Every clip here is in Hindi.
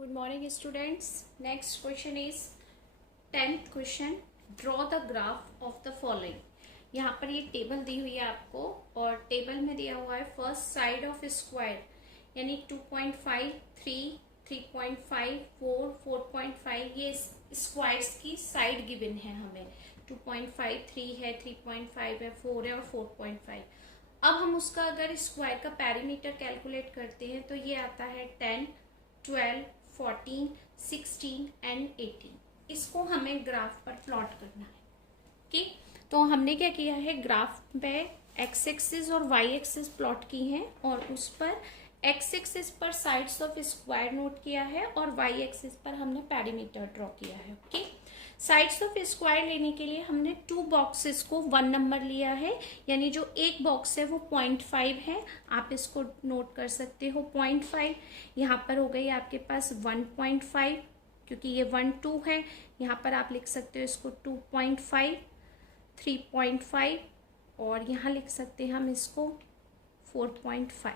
Good morning, students. Next question is 10th question. Draw the graph of the following. यहाँ पर ये टेबल दी हुई है आपको और टेबल में दिया हुआ है फर्स्ट साइड ऑफ स्क्वायर यानी 2.5, 3, 3.5, 4, 4.5 ये स्क्वायर्स की साइड गिवन है हमें 2.5, 3 है, 3.5 है, 4 है और 4.5. अब हम उसका अगर स्क्वायर का पैरीमीटर कैलकुलेट करते हैं तो ये आता है 10, 12, 14, 16 एंड 18. इसको हमें ग्राफ पर प्लॉट करना है. ओके, तो हमने क्या किया है, ग्राफ पे एक्स एक्सिस और वाई एक्सिस प्लॉट की हैं और उस पर एक्स एक्सिस पर साइड्स ऑफ स्क्वायर नोट किया है और वाई एक्सिस पर हमने पैरीमीटर ड्रॉ किया है. ओके, साइड्स ऑफ स्क्वायर लेने के लिए हमने 2 बॉक्सेस को 1 नंबर लिया है, यानी जो एक बॉक्स है वो 0.5 है. आप इसको नोट कर सकते हो 0.5. यहाँ पर हो गई आपके पास 1.5 क्योंकि ये 1, 2 है. यहाँ पर आप लिख सकते हो इसको 2.5, 3.5 और यहाँ लिख सकते हैं हम इसको 4.5,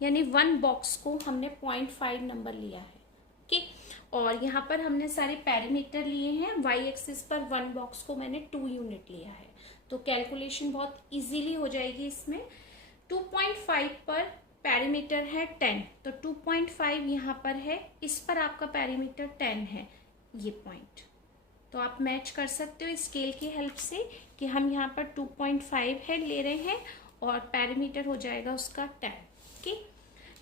यानी 1 बॉक्स को हमने 0.5 नंबर लिया है. ओके, और यहाँ पर हमने सारे पैरामीटर लिए हैं. वाई एक्सिस पर 1 बॉक्स को मैंने 2 यूनिट लिया है, तो कैलकुलेशन बहुत इजीली हो जाएगी इसमें. 2.5 पर पैरामीटर है 10, तो 2.5 यहाँ पर है, इस पर आपका पैरामीटर 10 है, ये पॉइंट. तो आप मैच कर सकते हो स्केल की हेल्प से कि हम यहाँ पर 2.5 है ले रहे हैं और पैरामीटर हो जाएगा उसका 10. ओके,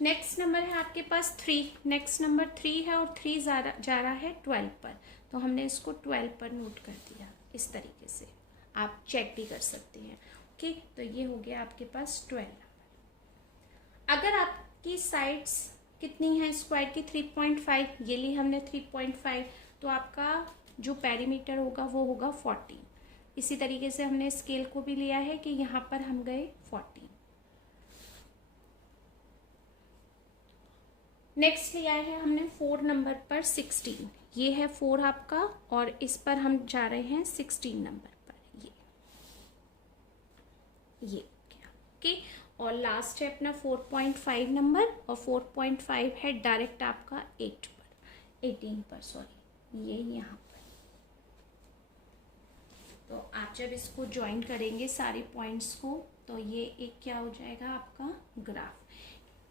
नेक्स्ट नंबर है आपके पास 3. नेक्स्ट नंबर 3 है और 3 जा रहा है 12 पर, तो हमने इसको 12 पर नोट कर दिया. इस तरीके से आप चेक भी कर सकते हैं. ओके, तो ये हो गया आपके पास 12 नंबर. अगर आपकी साइड्स कितनी है स्क्वायर की 3.5, ये ली हमने 3.5, तो आपका जो पैरीमीटर होगा वो होगा 14. इसी तरीके से हमने स्केल को भी लिया है कि यहाँ पर हम गए 14. नेक्स्ट लिया है हमने 4 नंबर पर 16. ये है 4 आपका और इस पर हम जा रहे हैं 16 नंबर पर. ये क्या. ओके, और लास्ट है अपना 4.5 नंबर और 4.5 है डायरेक्ट आपका 18 पर सॉरी, ये यहाँ पर. तो आप जब इसको ज्वाइन करेंगे सारे पॉइंट्स को तो ये एक क्या हो जाएगा आपका ग्राफ.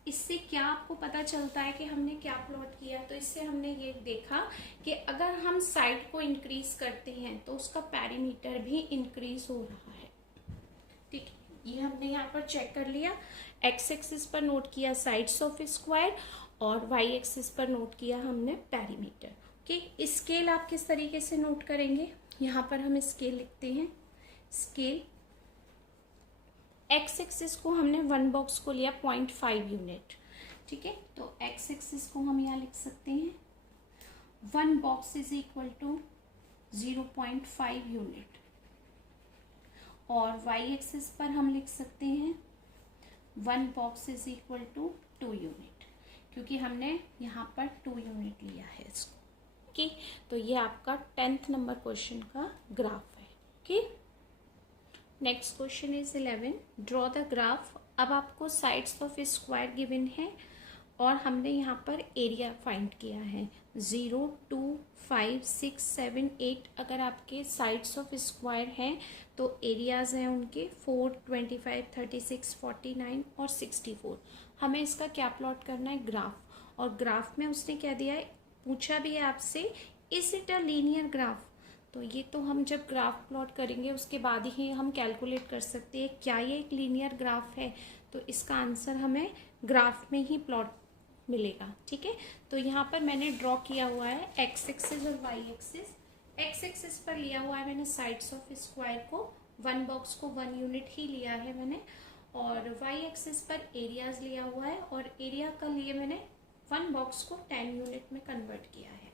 इससे क्या आपको पता चलता है कि हमने क्या प्लॉट किया, तो इससे हमने ये देखा कि अगर हम साइड को इंक्रीज करते हैं तो उसका पैरीमीटर भी इंक्रीज हो रहा है. ठीक है, ये हमने यहाँ पर चेक कर लिया. एक्स एक्सिस पर नोट किया साइड्स ऑफ स्क्वायर और वाई एक्सिस पर नोट किया हमने पैरीमीटर. ओके, स्केल आप किस तरीके से नोट करेंगे, यहाँ पर हम स्केल लिखते हैं. स्केल एक्स एक्सिस को हमने 1 बॉक्स को लिया 0.5 यूनिट. ठीक है, तो एक्स एक्सिस को हम यहाँ लिख सकते हैं 1 box is equal to 0.5 unit और वाई एक्सिस पर हम लिख सकते हैं 1 box is equal to 2 unit, क्योंकि हमने यहाँ पर 2 यूनिट लिया है इसको. ओके, तो ये आपका 10th नंबर क्वेश्चन का ग्राफ है. Okay, next question is 11. Draw the graph. अब आपको साइड्स ऑफ स्क्वायर गिवन है और हमने यहाँ पर एरिया फाइंड किया है 0, 2, 5, 6, 7, 8. अगर आपके साइड्स ऑफ स्क्वायर हैं तो एरियाज हैं उनके 4, 25, 36, 49 और 64. हमें इसका क्या प्लॉट करना है, ग्राफ. और ग्राफ में उसने क्या दिया है, पूछा भी है आपसे is it a linear graph. तो ये तो हम जब ग्राफ प्लॉट करेंगे उसके बाद ही हम कैलकुलेट कर सकते हैं क्या ये एक लीनियर ग्राफ है. तो इसका आंसर हमें ग्राफ में ही प्लॉट मिलेगा. ठीक है, तो यहाँ पर मैंने ड्रॉ किया हुआ है एक्स एक्सिस और वाई एक्सिस. एक्स एक्सिस पर लिया हुआ है मैंने साइड्स ऑफ स्क्वायर को 1 बॉक्स को 1 यूनिट ही लिया है मैंने, और वाई एक्सिस पर एरियाज लिया हुआ है और एरिया का लिए मैंने 1 बॉक्स को 10 यूनिट में कन्वर्ट किया है.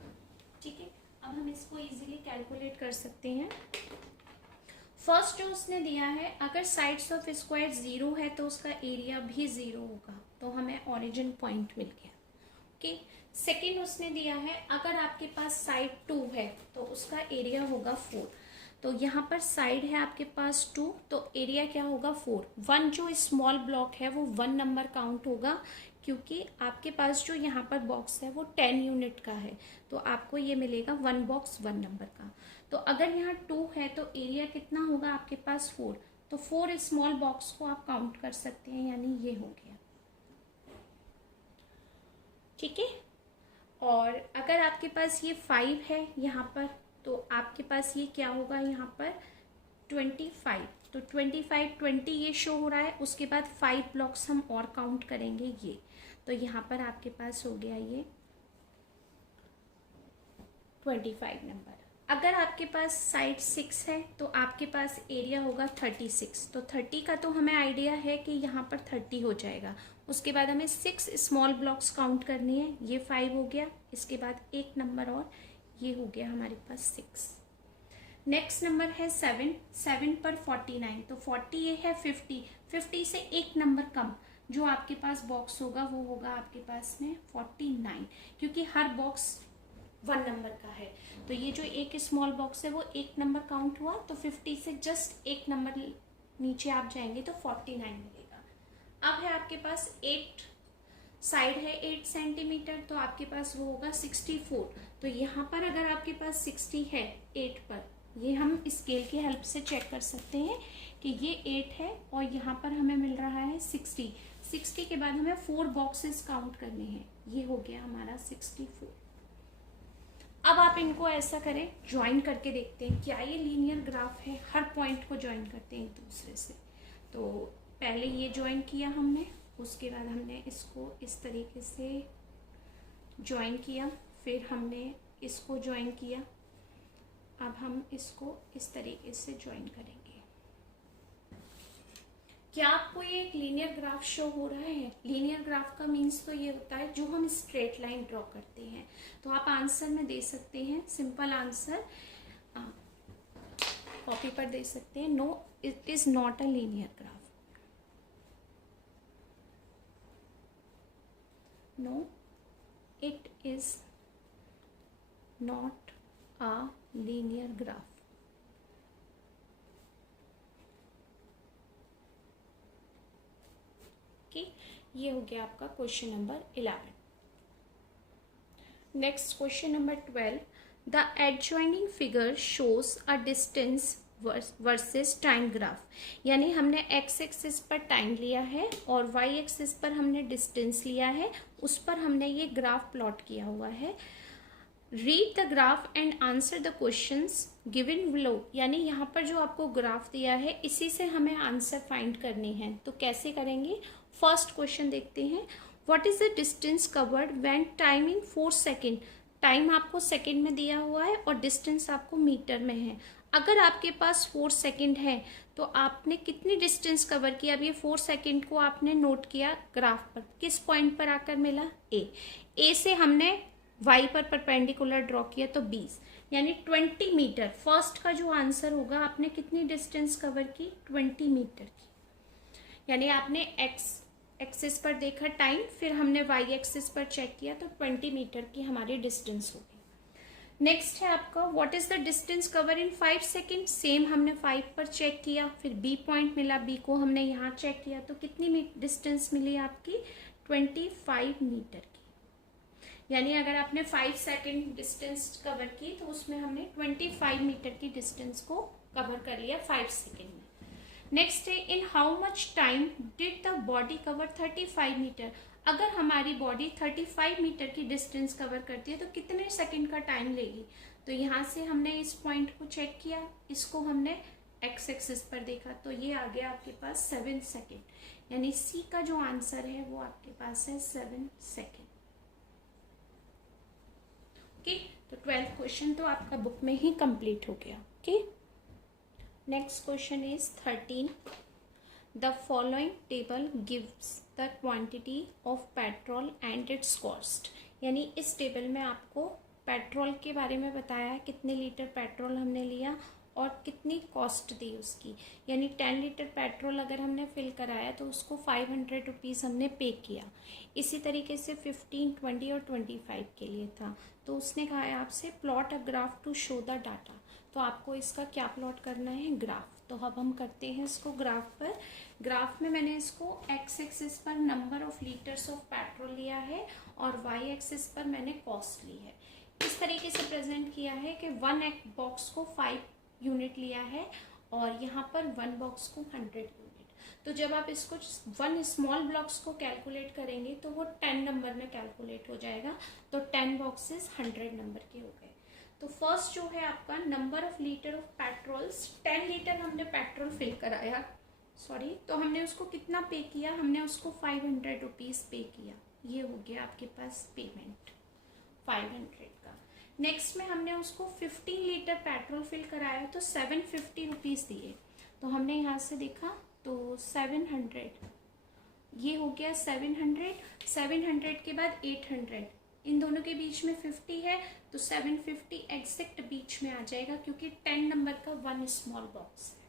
ठीक है, अब हम इसको इजीली कैलकुलेट कर सकते हैं. फर्स्ट जो उसने दिया है, अगर साइड्स ऑफ स्क्वायर 0 है तो उसका एरिया भी 0 होगा, तो हमें ओरिजिन पॉइंट मिल गया. ओके, सेकेंड उसने दिया है अगर आपके पास साइड 2 है तो उसका एरिया होगा 4. तो यहाँ पर साइड है आपके पास 2, तो एरिया क्या होगा 4. 1 जो स्मॉल ब्लॉक है वो 1 नंबर काउंट होगा क्योंकि आपके पास जो यहाँ पर बॉक्स है वो 10 यूनिट का है, तो आपको ये मिलेगा 1 बॉक्स 1 नंबर का। तो अगर यहाँ 2 है तो एरिया कितना होगा आपके पास 4, तो 4 स्मॉल बॉक्स को आप काउंट कर सकते हैं, यानी ये हो गया। ठीक है। और अगर आपके पास ये 5 है यहाँ पर, तो आपके पास ये क्या होगा यहाँ पर 25, तो 25 20 ये शो हो रहा है। उसके बाद 5 ब्लॉक्स हम और काउंट करेंगे ये, तो यहाँ पर आपके पास हो गया ये 25 नंबर। अगर आपके पास साइड 6 है तो आपके पास एरिया होगा 36, तो 30 का तो हमें आइडिया है कि यहाँ पर 30 हो जाएगा। उसके बाद हमें 6 स्मॉल ब्लॉक्स काउंट करनी है, ये 5 हो गया, इसके बाद एक नंबर और, ये हो गया हमारे पास 6। नेक्स्ट नंबर है 7 पर 49, तो 40 ये है 50 से एक नंबर कम जो आपके पास बॉक्स होगा वो होगा आपके पास में 49, क्योंकि हर बॉक्स 1 नंबर का है। तो ये जो एक स्मॉल बॉक्स है वो एक नंबर काउंट हुआ, तो 50 से जस्ट एक नंबर नीचे आप जाएंगे तो 49 मिलेगा। अब है आपके पास 8 साइड है 8 सेंटीमीटर, तो आपके पास वो होगा 64। तो यहाँ पर अगर आपके पास 60 है 8 पर, ये हम स्केल की हेल्प से चेक कर सकते हैं कि ये 8 है और यहाँ पर हमें मिल रहा है 60 के बाद हमें 4 बॉक्सेस काउंट करने हैं, ये हो गया हमारा 64। अब आप इनको ऐसा करें, ज्वाइन करके देखते हैं क्या ये लीनियर ग्राफ है। हर पॉइंट को ज्वाइन करते हैं एक दूसरे से। तो पहले ये ज्वाइन किया हमने, उसके बाद हमने इसको इस तरीके से ज्वाइन किया, फिर हमने इसको ज्वाइन किया, अब हम इसको इस तरीके से ज्वाइन करेंगे। क्या आपको ये एक लीनियर ग्राफ शो हो रहा है? लीनियर ग्राफ का मीन्स तो ये होता है जो हम स्ट्रेट लाइन ड्रॉ करते हैं। तो आप आंसर में दे सकते हैं, सिंपल आंसर कॉपी पर दे सकते हैं, no it is not a linear graph. No it is not a linear graph. ये हो गया आपका question number 11। Next question number 12, the adjoining figure shows a distance versus time graph. यानी हमने एक्स एक्सिस पर टाइम लिया है और वाई एक्सिस पर हमने डिस्टेंस लिया है, उस पर हमने ये ग्राफ प्लॉट किया हुआ है। Read the graph and answer the questions given below. यानी यहाँ पर जो आपको ग्राफ दिया है इसी से हमें आंसर फाइंड करनी है। तो कैसे करेंगे? फर्स्ट क्वेश्चन देखते हैं, what is the distance covered when time in 4 second. Time आपको सेकेंड में दिया हुआ है और डिस्टेंस आपको मीटर में है। अगर आपके पास 4 सेकेंड है तो आपने कितनी डिस्टेंस कवर किया? अब ये 4 सेकेंड को आपने नोट किया ग्राफ पर, किस पॉइंट पर आकर मिला? ए से हमने वाई पर परपेंडिकुलर ड्रॉ किया तो 20, यानी 20 मीटर। फर्स्ट का जो आंसर होगा, आपने कितनी डिस्टेंस कवर की? 20 मीटर की। यानी आपने एक्स एक्सिस पर देखा टाइम, फिर हमने वाई एक्सिस पर चेक किया तो 20 मीटर की हमारी डिस्टेंस होगी। नेक्स्ट है आपका, what is the distance cover in 5 second. Same हमने 5 पर चेक किया, फिर बी पॉइंट मिला, बी को हमने यहाँ चेक किया तो कितनी डिस्टेंस मिली आपकी? 25 मीटर की। यानी अगर आपने 5 सेकेंड डिस्टेंस कवर की तो उसमें हमने 25 मीटर की डिस्टेंस को कवर कर लिया 5 सेकेंड में। नेक्स्ट है, in how much time did the body cover 35 metre. अगर हमारी बॉडी 35 मीटर की डिस्टेंस कवर करती है तो कितने सेकंड का टाइम लेगी? तो यहाँ से हमने इस पॉइंट को चेक किया, इसको हमने एक्स एक्सिस पर देखा तो ये आ गया आपके पास 7 सेकेंड। यानी सी का जो आंसर है वो आपके पास है 7 सेकेंड। ओके, तो 12th क्वेश्चन तो आपका बुक में ही कंप्लीट हो गया। Okay, next question is 13, the following table gives the quantity of petrol and it's cost. यानी इस टेबल में आपको पेट्रोल के बारे में बताया है, कितने लीटर पेट्रोल हमने लिया और कितनी कॉस्ट दी उसकी, यानी 10 लीटर पेट्रोल अगर हमने फिल कराया तो उसको 500 रुपीज़ हमने पे किया। इसी तरीके से 15, 20 और 25 के लिए था। तो उसने कहा है आपसे plot a graph to show the data. तो आपको इसका क्या प्लॉट करना है, ग्राफ। तो अब हम करते हैं इसको ग्राफ पर। ग्राफ में मैंने इसको एक्स एक्सिस पर number of litres of petrol लिया है और वाई एक्सिस पर मैंने कॉस्ट ली है। इस तरीके से प्रेजेंट किया है कि 1 बॉक्स को 5 यूनिट लिया है और यहाँ पर 1 बॉक्स को 100 यूनिट। तो जब आप इसको 1 स्मॉल ब्लॉक्स को कैलकुलेट करेंगे तो वो 10 नंबर में कैलकुलेट हो जाएगा। तो 10 बॉक्सेस 100 नंबर के हो गए। तो फर्स्ट जो है आपका number of litre of patrols, 10 litre हमने पेट्रोल फिल कराया, तो हमने उसको कितना पे किया, हमने उसको 500 रुपीज़ पे किया। ये हो गया आपके पास पेमेंट 500 का। नेक्स्ट में हमने उसको 15 लीटर पेट्रोल फिल कराया तो 750 रुपीज़ दिए। तो हमने यहाँ से देखा तो 700, ये हो गया 700, 700 के बाद 800, इन दोनों के बीच में 50 है तो 750 एग्जैक्ट बीच में आ जाएगा क्योंकि 10 नंबर का 1 स्मॉल बॉक्स है।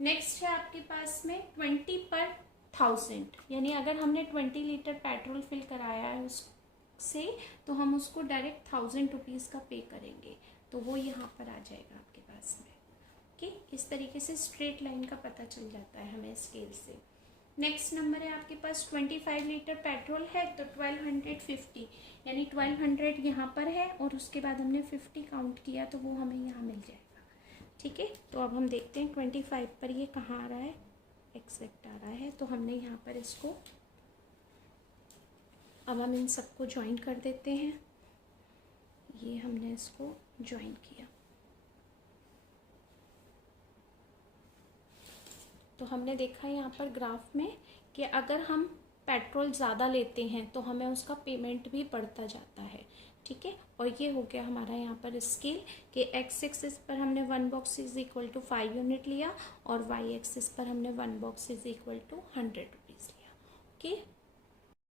नेक्स्ट है आपके पास में 20 पर 1000, यानी अगर हमने 20 लीटर पेट्रोल फिल कराया है उससे तो हम उसको डायरेक्ट 1000 रुपीज़ का पे करेंगे। तो वो यहाँ पर आ जाएगा आपके पास में। ओके, इस तरीके से स्ट्रेट लाइन का पता चल जाता है हमें स्केल से। नेक्स्ट नंबर है आपके पास 25 लीटर पेट्रोल है तो 1250, यानी 1200 यहाँ पर है और उसके बाद हमने 50 काउंट किया तो वो हमें यहाँ मिल जाएगा। ठीक है, तो अब हम देखते हैं 25 पर ये कहाँ आ रहा है, एग्जैक्ट आ रहा है। तो हमने यहाँ पर इसको, अब हम इन सबको ज्वाइन कर देते हैं। ये हमने इसको ज्वाइन किया तो हमने देखा यहाँ पर ग्राफ में कि अगर हम पेट्रोल ज़्यादा लेते हैं तो हमें उसका पेमेंट भी बढ़ता जाता है। ठीक है, और ये हो गया हमारा यहाँ पर स्केल कि एक्स एक्सिस पर हमने 1 box is equal to 5 unit लिया और वाई एक्सिस पर हमने 1 box is equal to 100 rupees लिया। ओके।